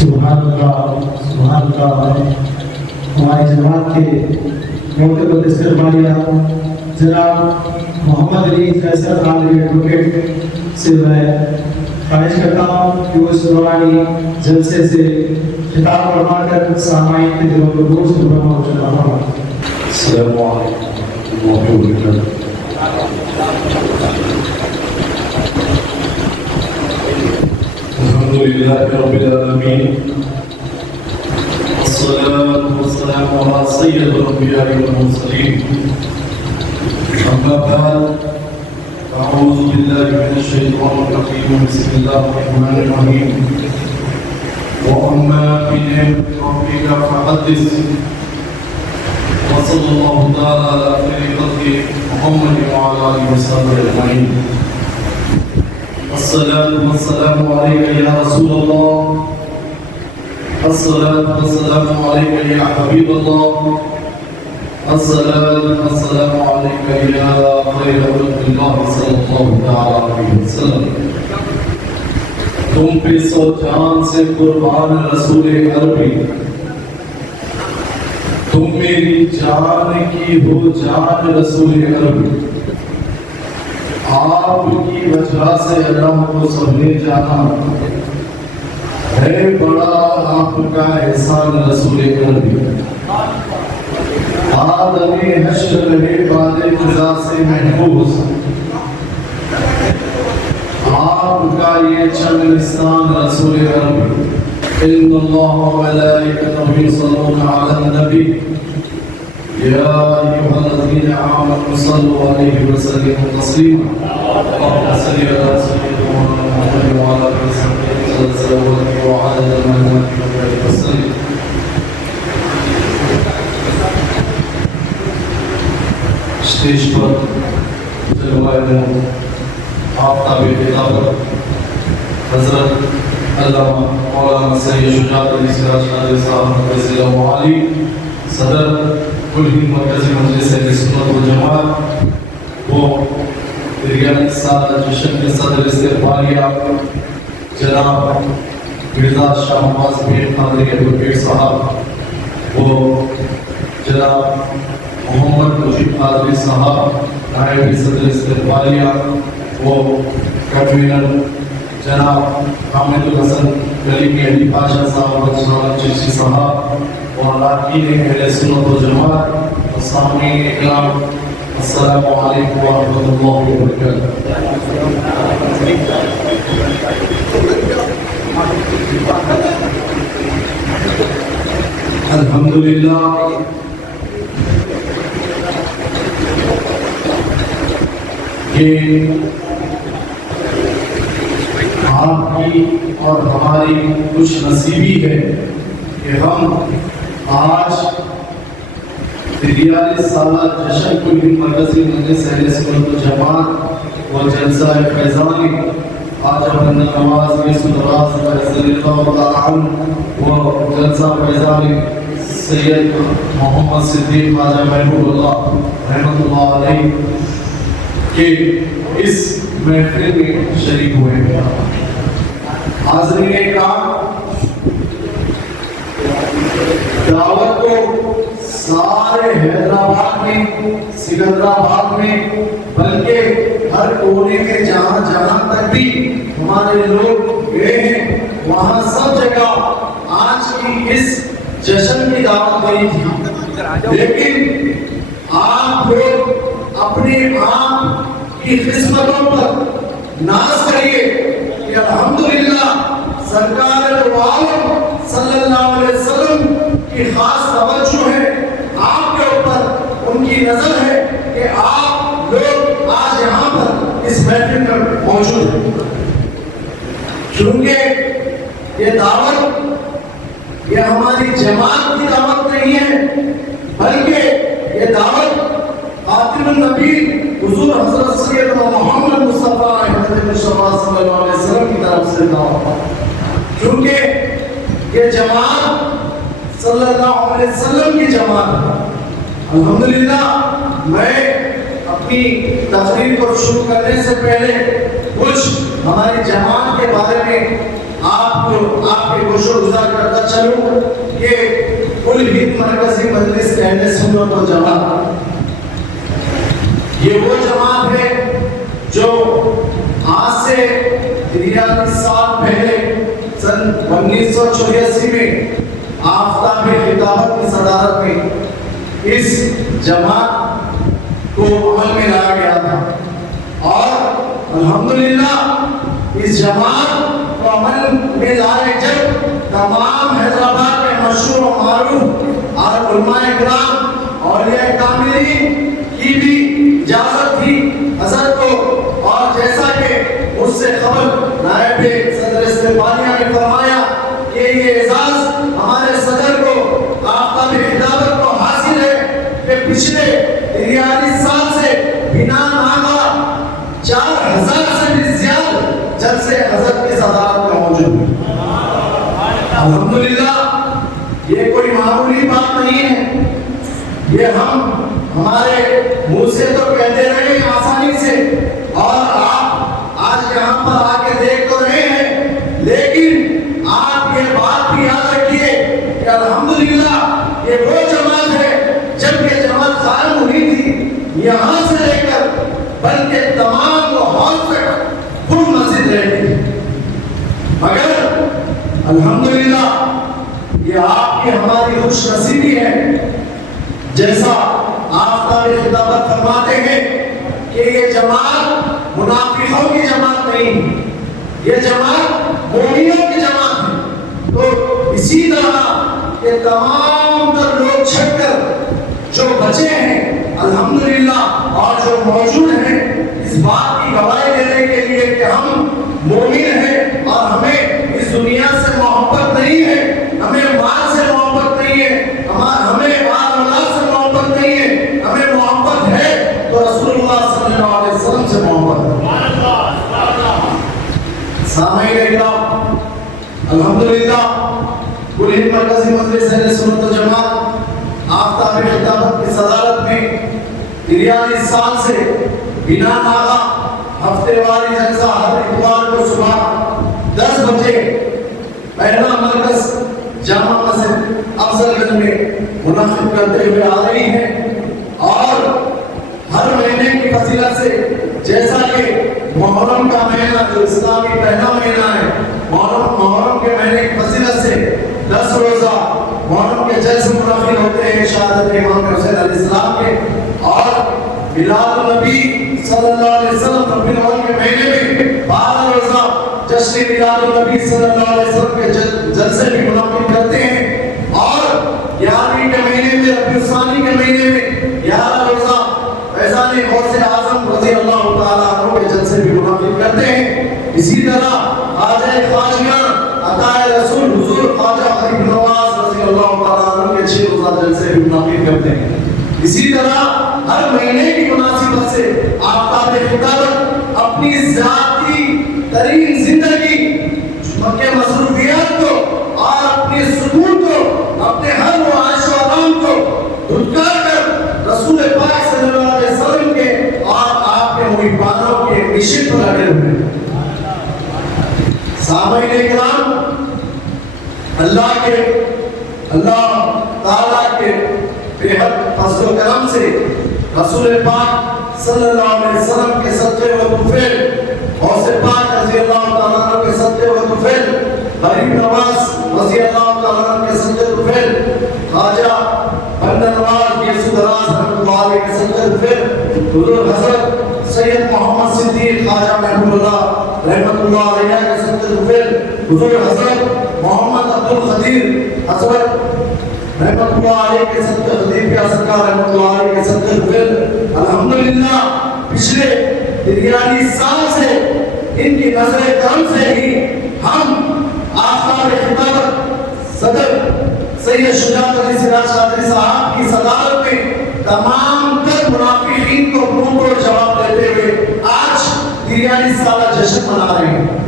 سبحان اللہ ہماری جماعت کے معتبر استقبالیہ جناب محمد علی فیصل عالمی ایڈوکیٹ سے میں خواہش کرتا ہوں کہ وہ اس روحانی جلسے سے خطاب فرما کر سامعین کے دلوں کو دور سے برہما ہو چلا ہوں. السلام علیکم ورحمۃ اللہ وبرکاتہ. الحمد للہ رب العالمین والصلاة والسلام على سید الانبیاء والمرسلین. اما بعد اعوذ باللہ من الشیطان الرجیم. بسم اللہ الرحمن الرحیم. واما بنعمت ربک فحدث. وصلی اللہ تعالی علی خیر خلق محمد وعلی آلہ وصحبہ اجمعین. الصلاة والسلام عليك يا رسول الله. الصلاة والسلام عليك يا حبيب الله. الصلاة والسلام عليك يا خير خلق الله صلى الله تعالى عليه وسلم. تم پہ سو جان سے قربان رسول عربی، تم میری جان کی ہو جان رسول عربی. آپ کی وجہ سے اللہ کو سب نے جانا ہے، بڑا آپ کا احسان رسول عربی. آدم حشر رہے بعد فضا سے محفوظ، آپ کا یہ چنگلستان رسول عربی. ان اللہ وملائکتہ یصلون علی النبی یا ایھا الذین آمنوا صلوا علیہ وسلموا تسلیما. اللهم صل على سيدنا محمد وعلى آله وصحبه وعلى آله وسلم. اسٹیج پر جلوائے آفتاب خطابت حضرت علامہ مولانا سید شجاعت علی سراج قادری صاحب رضی اللہ عنہ، صدر کل ہند مرکزی مجلس اہل سنت والجماعت، وہ ریاض سادہ جشن کے صدر استقبالیہ جناب مرزا شاہ نواز بھٹ قادری ایڈوکیٹ صاحب، وہ جناب محمد مجید قادری صاحب نائب صدر استقبالیہ، وہ کنوینر جناب حامد الحسن کلیمی علی پاشا صاحب، جناب چشتی صاحب، اور اراکین اہل سنت والجماعت، سامعین اکرام، السلام علیکم ورحمۃ اللہ وبرکاتہ. الحمدللہ کہ آپ کی اور ہماری خوش نصیبی ہے کہ ہم آج ریاض سالہ جشن کل ہند مرکزی مجلس اہل سنت والجماعت و جلسہ فیضانی آج اپنے نواز یوسف راز رضی اللہ تعالی عنہ و جلسہ فیضانی سید محمد صدیق خواجہ محبوب اللہ رحمۃ اللہ علیہ کہ اس محفل میں شریک ہوئے ہیں. حاضرین کرام، دعوت کو سارے حیدرآباد میں، سکندرآباد میں، بلکہ ہر کونے میں جہاں جہاں تک بھی ہمارے لوگ گئے ہیں، وہاں سب جگہ آج کی اس جشن کی دعوت گئی تھی. لیکن آپ لوگ اپنے آپ کی قسمتوں پر ناز کریے کہ الحمدللہ سرکار العالم صلی اللہ علیہ وسلم کی خاص توجہ ہے آپ کے اوپر، ان کی نظر ہے کہ آپ لوگ آج یہاں پر اس محفل پر موجود ہیں. چونکہ یہ دعوت یہ ہماری جماعت کی دعوت نہیں ہے، بلکہ یہ دعوت خاتم النبی حضور حضرت سیدنا محمد مصطفیٰ صلی اللہ علیہ وسلم کی طرف سے دعوت ہے. کیونکہ یہ جماعت صلی اللہ علیہ وسلم کی جماعت ہے. الحمدللہ میں اپنی تقریر کو شروع کرنے سے پہلے کچھ ہماری جماعت کے بارے میں آپ کے گوشو گزار کرتا چلوں کہ کل ہند مرکزی مجلس اہل سنت و جماعت یہ وہ جماعت ہے جو آج سے 43 سال پہلے سن 1984 میں آفتاب خطابت کی صدارت میں اس جماعت کو عمل میں لایا گیا تھا اور الحمدللہ اس جماعت کو عمل میں لائے جب تمام حیدرآباد کے مشہور و معروف اور علماء کرام اولیاء کاملین کی بھی اجازت تھی حضرت کو، اور جیسا کہ مجھ سے خبر نائب صدر استقبالیہ نے فرمایا کہ یہ اعزاز ہمارے صدر کو آفتاب خطابت کو حاصل ہے کہ پچھلے 43 سال سے بنا ناغہ 4000 سے بھی زیادہ جلسے حضرت کی صدارت میں موجود ہیں۔ الحمدللہ یہ کوئی معمولی بات نہیں ہے، یہ ہم ہمارے منہ سے تو کہتے رہے ہیں آسانی سے، اور آپ آج یہاں پر آ کے دیکھ تو رہے ہیں، لیکن آپ یہ بات بھی یاد رکھیے کہ الحمدللہ یہ وہ جماعت ہے جب یہ جماعت قائم ہوئی تھی یہاں سے لے کر بلکہ تمام لاہور تک پور مسجد رہتی تھی، مگر الحمدللہ یہ آپ کی ہماری خوش نصیبی ہے، جیسا آفتاب خطابت فرماتے ہیں کہ یہ جماعت منافقوں کی جماعت نہیں، یہ جماعت مومنوں کی جماعت ہے۔ تو اسی طرح کہ تمام تر لوگ چھٹ کر جو بچے ہیں الحمدللہ اور جو موجود ہیں اس بات کی گواہی دینے کے لیے کہ ہم مومن ہیں اور ہمیں اس دنیا سے محبت نہیں ہے، ہمیں مال سے محبت نہیں ہے، ہمیں مال اللہ سے محبت نہیں ہے، ہمیں محبت ہے تو رسول اللہ صلی اللہ علیہ وسلم سے محبت ہے۔ سامعین اکرام، الحمدللہ کل ہند مرکزی مجلس اہل سنت و جماعت آفتاب خطابت کی صدارت میں 43 سال سے بنا ناغہ ہفتے واری جلسہ ہر اتوار کو صبح 10 بجے پہلا مرکز جامع مسجد افضل گنج میں منعقد کرتے ہوئے آ رہی ہے، اور ہر مہینے کی فضیلت سے جیسا کہ محرم کا مہینہ جو اسلامی پہلا مہینہ ہے، محرم کے مہینے کی فضیلت سے 10 روزہ محرم کے جلسے منعقد ہوتے ہیں شہادت امام حسین علیہ السلام کے، اور میلاد النبی صلی اللہ علیہ وسلم ربیع الاول کے مہینے میں 12 روزہ جشن میلاد النبی صلی اللہ علیہ وسلم کے جلسے بھی منعقد کرتے ہیں، اور 11ویں کے مہینے میں ربیع الثانی کے مہینے میں 11 روزہ فیضان غوث اعظم رضی اللہ تعالیٰ عنہ کے جلسے بھی منعقد کرتے ہیں۔ اسی طرح خواجہ خواجگان عطا رسول حضور خواجہ غریب نواز رضی اللہ تعالیٰ عنہ کے 6 روزہ جلسے بھی منعقد کرتے ہیں۔ اسی طرح ہر مہینے کی مناسبت سے آفتاب خطابت اپنی ذاتی ترین زندگی کے مصروفیات کو اور اپنے سکون کو اپنے ہر معاش و آرام کو دھتکار کر رسول پاک صلی اللہ علیہ وسلم کے اور آپ کے محبانوں کے مشن پر لگے ہوئے ہیں۔ سامعین اکرام، اللہ تعالیٰ کے بے حد فضل و کرم سے رسول پاک صلی اللہ علیہ وسلم کے صدقے و طفیل، غوث پاک رضی اللہ تعالیٰ عنہ کے صدقے و طفیل، غریب نواز رضی اللہ تعالیٰ عنہ کے صدقے و طفیل، خواجہ بندہ نواز یسوع دراز رحمۃ اللہ علیہ کے صدقے و طفیل، حضور حضرت سید محمد صدیق خواجہ محمود اللہ رحمۃ اللہ علیہ کے صدقے و طفیل، حضور حضرت محمد عبد القدیر حضرت رحمت اللہ علیہ کے صدقے خدیب کا صدقہ رحمت اللہ علیہ کے صدقے خدیب، الحمدللہ پچھلے 43 سال سے ان کی نظر کرم سے ہی ہم آفتاب خطابت صدر سید شجاعت علی سراج قادری صاحب کی صدارت میں تمام تر منافقین کو منہ توڑ جواب دیتے ہوئے آج 43 سالہ جشن منا رہے ہیں۔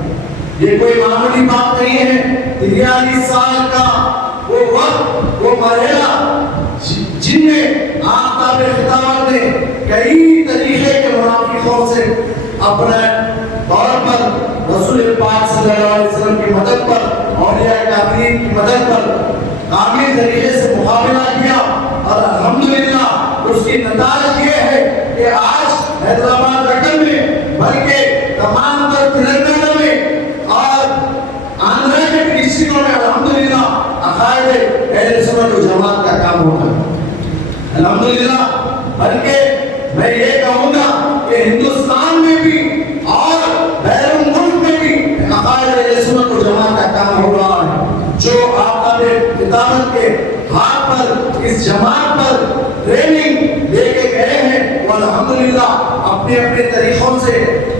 یہ کوئی معمولی بات نہیں ہے، 43 سال کا وہ وقت، وہ مرحلہ جن میں آفتاب خطابت نے کئی طریقے کے منافقوں سے اپنے طور پر रसूल पाक सल्लल्लाहु अलैहि वसल्लम की मदद पर औलिया कामिलीन की मदद पर कामिल तरीके से मुकाबला किया और अल्हम्दुलिल्लाह उसकी नताज ये है कि आज हैदराबाद रकम में बल्कि तमाम तर तेलंगाना में और आंध्र के डिस्ट्रिक्टों में अल्हम्दुलिल्लाह अकायदे अहले सुन्नत व जमात का काम होगा अल्हम्दुलिल्लाह। बल्कि मैं ये कहूँगा कि हिंदुस्तान में भी और बैरून मुल्क में भी अकायदे अहले सुन्नत व जमात का काम हो रहा है। जो आपका किताबत के हाथ पर इस जमात पर ट्रेनिंग लेके गए हैं वो अल्हम्दुलिल्लाह अपने अपने तरीकों से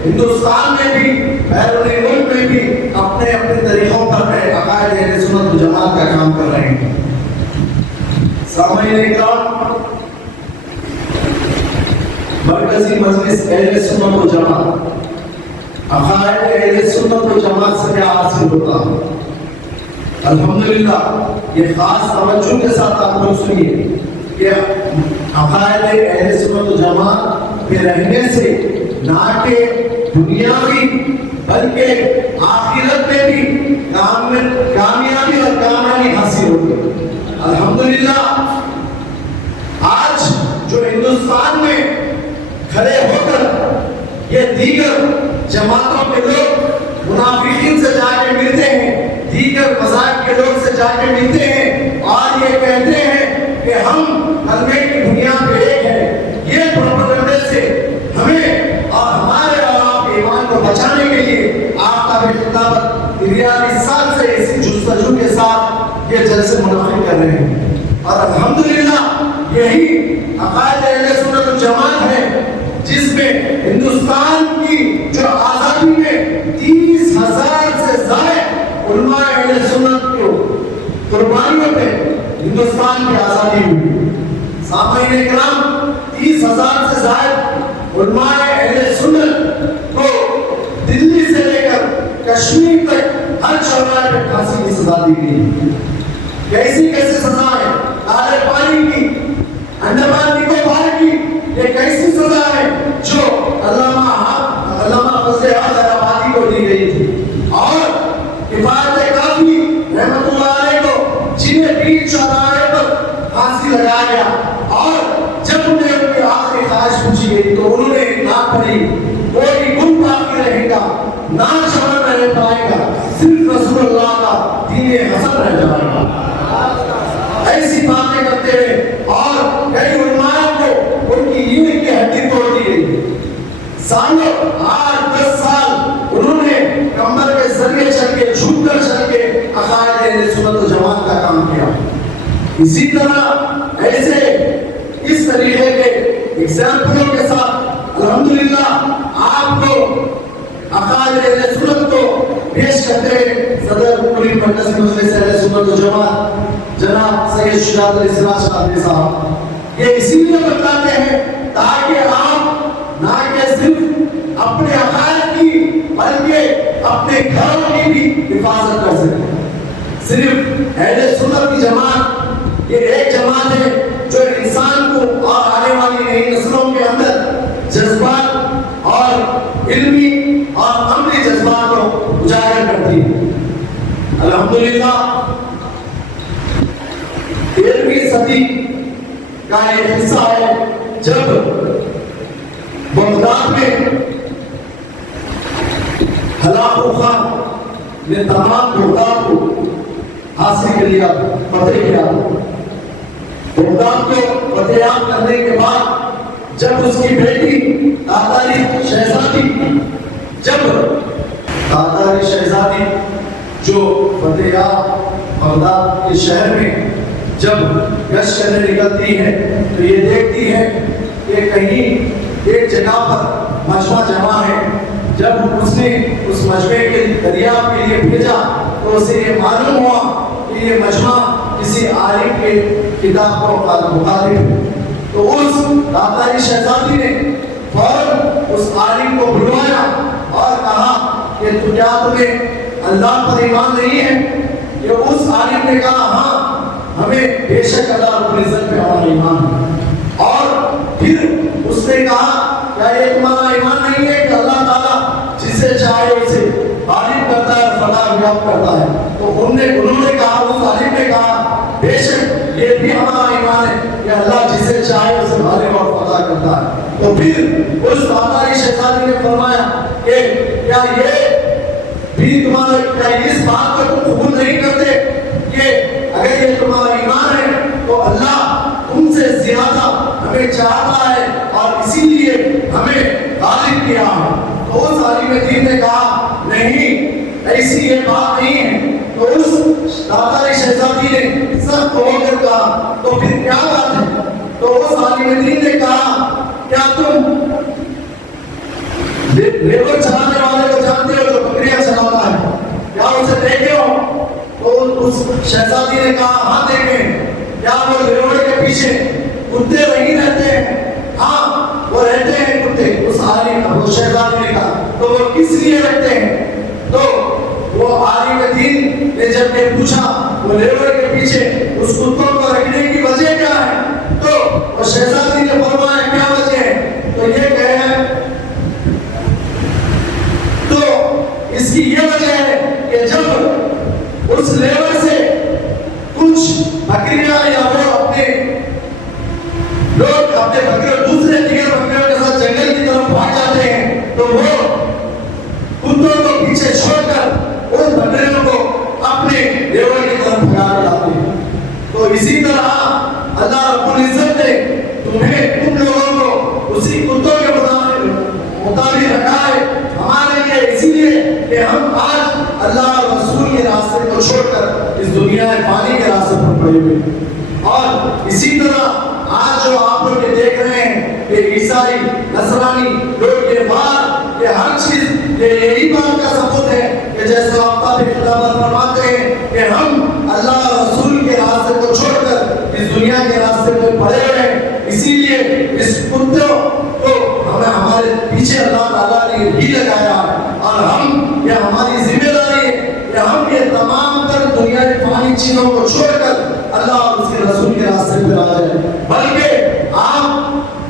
हिंदुस्तान में भी बैरून मुल्क में भी अपने अपने तरीकों पर अकायदे अहले सुन्नत व जमात का काम कर रहे हैं। सामईन इकराम, मरकजी मजलिस अहले सुन्नत व जमात अकायदे अहले सुन्नत व जमात से क्या हासिल होता है? अल्हम्दुलिल्लाह ये खास तवज्जो के साथ आप लोग सुनिए कि अकायदे अहले सुन्नत व जमात में रहने से ना के दुनियावी बल्कि आखिरत में भी कामयाबी और कामयाबी हासिल होती है। अल्हम्दुलिल्लाह आज जो हिंदुस्तान में खड़े होकर ये दीगर जमातों के लोग मुनाफिकीन से जाके मिलते हैं, दीगर मज़ाहब के लोग से जाके मिलते हैं और ये कहते हैं कि हम कलमे की बुनियाद पे एक है, ये प्रोपेगेंडा से हमें और हमारे और आपके ईमान को बचाने के लिए आपका भी खिताबत रियादी साथ से इसी जुस्तजू के साथ ये जलसे मुनाफिक कर रहे हैं। और अल्हम्दुलिल्लाह यही अकायदे अहले सुन्नत व जमात है जिसमें हिंदुस्तान की जो आज़ादी में 30,000 से ज़ायद उलमा अहले सुन्नत को कुर्बानियों पे हिंदुस्तान की आज़ादी हुई। सामईन इकराम, 30,000 से ज़ायद उलमा अहले सुन्नत को दिल्ली से लेकर कश्मीर तक हर चौराहे पे फांसी की सजा दी गई। कैसी कैसी सजा है? काले पानी की, अंडमान निकोबार की, ये कैसी सजा है जो अल्लामा फजले हक हैदराबादी को दी गई थी। और किफायत काफी रहमतुल्लाह अलैह को जिन्हें बीच चौराहे पर फांसी लगाया गया और जब उन्हें उनकी आखिरी ख्वाहिश पूछी गई तो उन्होंने ना पढ़ी, कोई गुण बाकी रहेगा ना शमन रह पाएगा, सिर्फ रसूलुल्लाह का दीन हसन रह जाएगा। ऐसी बातें करते हुए और कई उलमाओं को उनकी ईमान की हड्डी तोड़ दी गई। सालों 8-10 साल उन्होंने कमर के जरिए चल के झुककर चल के अकायदे अहले सुन्नत व जमात का काम किया। इसी तरह ऐसे इस तरीके के एग्जाम्पलों के साथ अल्हम्दुलिल्लाह आपको अकायदे अहले सुन्नत को पेश करते सदर कुली मरकज़ी मजलिस अहले सुन्नत व जमात जनाब सैयद शुजात अली सिराज कादरी साहब ये इसीलिए बताते हैं ताकि आप ना कि सिर्फ अपने अकायद की बल्कि अपने घरों की भी हिफाजत कर सकें। सिर्फ अहले सुन्नत की जमात ये एक जमात है जो इंसान को और आने वाली नई नस्लों के अंदर जज्बात और इल्मी और अमली जज्बात को उजागर करती है। अल्हम्दुलिल्लाह 13वीं सदी का एक हिस्सा है जब बगदाद में हलाकू खान ने तमाम बगदाद को हासिल कर लिया, फतेह किया। बगदाद को फतेह करने के बाद जब उसकी बेटी तातारी शहजादी जो फतेह बगदाद के शहर में जब गश्त करने निकलती है तो ये देखती है कि कहीं एक जगह पर मजमा जमा है। जब उसने उस मजमे के दरियाव के लिए भेजा तो उसे ये मालूम हुआ कि ये मजमा किसी आलिम के किताब को मुखालिफ है। तो उस तातारी शहजादी ने फौरन उस आलिम को बुलवाया और कहा कि तो क्या तुम्हें अल्लाह पर ईमान नहीं है? कि उस आलिम ने कहा हाँ, हमें बेशक अल्लाह रब्बुल इज्जत पे हमारा ईमान है। और फिर उसने कहा क्या ये तुम्हारा ईमान नहीं है कि अल्लाह ताला जिसे चाहे उसे तलावत करता है। तो उन्होंने कहा, उस आलिम ने कहा, बेशक ये भी हमारा ईमान है कि अल्लाह जिसे चाहे उसे गालिब और फतह करता है। तो फिर उस तातारी शहजादी ने फरमाया कि क्या ये भी तुम्हारा, क्या इस बात को तुम कबूल नहीं करते कि अगर ये तुम्हारा ईमान है तो अल्लाह तुमसे ज्यादा हमें चाहता है और इसीलिए हमें गालिब किया है। तो उस आलिम दीन ने कहा, नहीं, ऐसी ये बात नहीं है। तो उस तातारी शहजादी ने सर खोलकर कहा, तो फिर क्या बात है? तो उस आलिम दीन ने कहा, क्या तुम लेबर चलाने वाले को जानते हो जो बकरियां चलाता है? क्या उसे देखे हो? तो उस शहजादी ने कहा, हाँ देखे। क्या वो लेबर के पीछे कुत्ते नहीं रहते हैं? हाँ वो रहते हैं कुत्ते। उस आलिम, वो शहजादी ने कहा, तो वो किस लिए रहते हैं? तो वो आलिम दीन ने जब ये पूछा वो लेबर के पीछे उस कुत्तों को रखने की वजह क्या है, तो वो शहजादी ने फरमाया, क्या वजह है? तो ये कहे, तो इसकी ये वजह है कि जब उस लेबर से कुछ बकरियां या वो अपने लोग अपने बकरियों दूसरे दिगर बकरियों के साथ जंगल की तरफ भाग जाते हैं, तो वो कुत्तों को पीछे छोड़कर उन बकरियों को अपने लेबर की तरफ भगा लाते हैं। तो इसी तरह अल्लाह रब्बुल इज्जत ने तुम लोगों को उसी कुत्तों के मुताबिक रखा है हमारे लिए, इसीलिए कि हम आज अल्लाह और रसूल के रास्ते को छोड़कर इस दुनिया में पानी के रास्ते पर पड़े हुए। और इसी तरह आज जो आप लोग ये देख रहे हैं कि ईसाई नसरानी लोग ये बात, ये हर चीज, ये यही बात का सबूत है कि जैसा आप फरमाते हैं कि हम अल्लाह और रसूल के रास्ते को छोड़कर इस दुनिया के रास्ते पे पड़े हुए हैं। इसीलिए इस कुत्तों को हमें हमारे पीछे अल्लाह ताला ने भी लगाया है और हम, ये हमारी जिम्मेदारी है कि हम ये तमाम तर दुनिया की फानी चीजों को छोड़कर अल्लाह और उसके रसूल के रास्ते पे आ जाए। बल्कि आप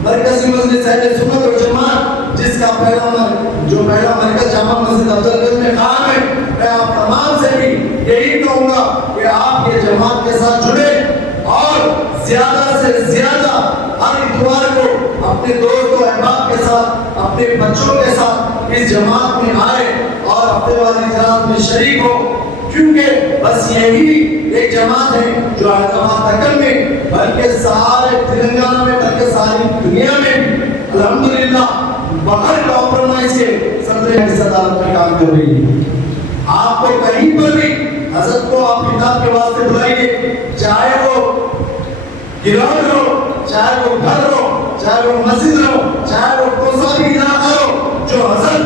मरकजी मस्जिद अहले सुन्नत व जमात, जिसका पहला मरकज जामा मस्जिद अफजलगंज में कायम है, मैं आप तमाम से भी यही कहूँगा कि आप ये जमात के साथ जुड़े और ज्यादा से ज्यादा हर इतवार को अपने दोस्तों अहबाब के साथ, अपने बच्चों के साथ इस जमात में आए और हफ्ते वाली जमात में शरीक हो, क्योंकि बस यही एक जमात है जो हैदराबाद तक में, बल्कि सारे तेलंगाना में, बल्कि सारी दुनिया में अल्हम्दुलिल्लाह बगैर कॉम्प्रोमाइज के सबसे सदारत में काम कर रही है। आपको कहीं पर भी हजरत को आप किताब के वास्ते बुलाइए, चाहे वो गिरौन हो, चाहे वो घर हो, चाहे वो मस्जिद हो, चाहे वो कोसा भी इलाका हो, जो हजरत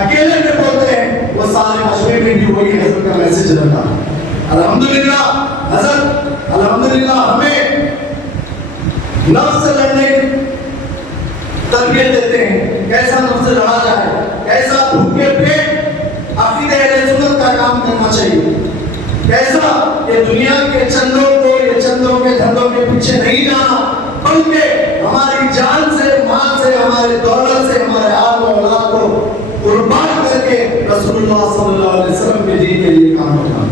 अकेले में बोलते हैं वो सारे मशवरे में भी वही हजरत का मैसेज रहता है। अल्हम्दुलिल्लाह हजरत, अल्हम्दुलिल्लाह हमें नफ्स से लड़ने की तरबियत देते हैं, कैसा नफ्स से लड़ा जाए, कैसा भूखे पेट अकीदे अहले सुन्नत का काम करना चाहिए, कैसा ये दुनिया के चंदों को, ये चंदों के धंधों के पीछे नहीं जाना, बल्कि हमारी जान से, माल से, हमारे दौलत से, हमारे आल और औलाद को कुर्बान करके रसूलुल्लाह सल्लल्लाहु अलैहि वसल्लम के दीन के लिए काम करना।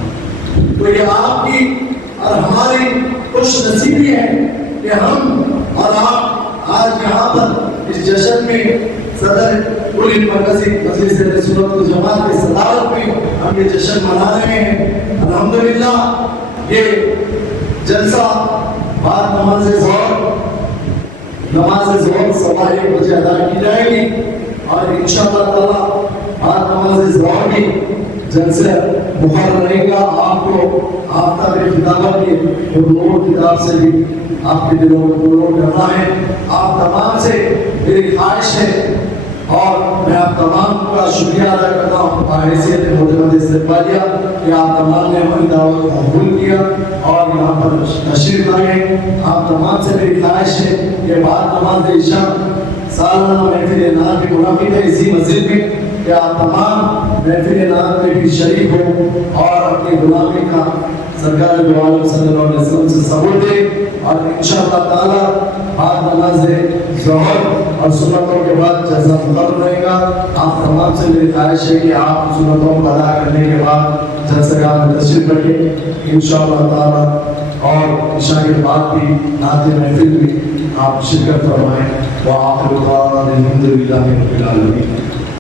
तो ये आपकी और हमारी खुश नसीबी है कि हम और आप आज यहाँ पर इस जश्न में सदर उल मरकजी मजलिस अहले सुन्नत व जमात की सदारत में हम ये जश्न मना रहे हैं। अल्हम्दुलिल्लाह ये जलसा बाद नमाज ज़ोहर सवा 1 बजे अदा की जाएगी और इंशाअल्लाह ताला बाद नमाज ज़ोहर की जलसे मुकर्रर रहेगा। आपको आप तक किताबत की नूर किताब से भी आपके दिलों में नूर करना है। आप तमाम से मेरी ख्वाहिश है और मैं आप तमाम का शुक्रिया अदा करता हूँ हैसियत मोहतरम इस्तकबालिया कि आप तमाम ने हमारी दावत को कबूल किया और यहाँ पर तशरीफ लाए। आप तमाम से मेरी ख्वाहिश है कि बाद नमाज इशा सालाना महफिल नाम की मुनाफिक है इसी मस्जिद में कि आप तमाम महफिल नाम में भी शरीक हो और अपनी गुलामी का सरकार दो आलम सल्लल्लाहु अलैहि वसल्लम से सबूत दे और इंशाअल्लाह ताला बाद नमाज ज़ोहर और सुन्नतों के बाद जज़ा मुकर्रर रहेगा। आप तमाम से मेरी ख्वाहिश है कि आप सुन्नतों को अदा करने के बाद जलसेगाह में तशरीफ रखें इंशाअल्लाह ताला, और इशा के बाद भी नाते महफिल में आप शिरकत फरमाएं। व आखिर दावाना अल्हम्दुलिल्लाहि रब्बिल आलमीन।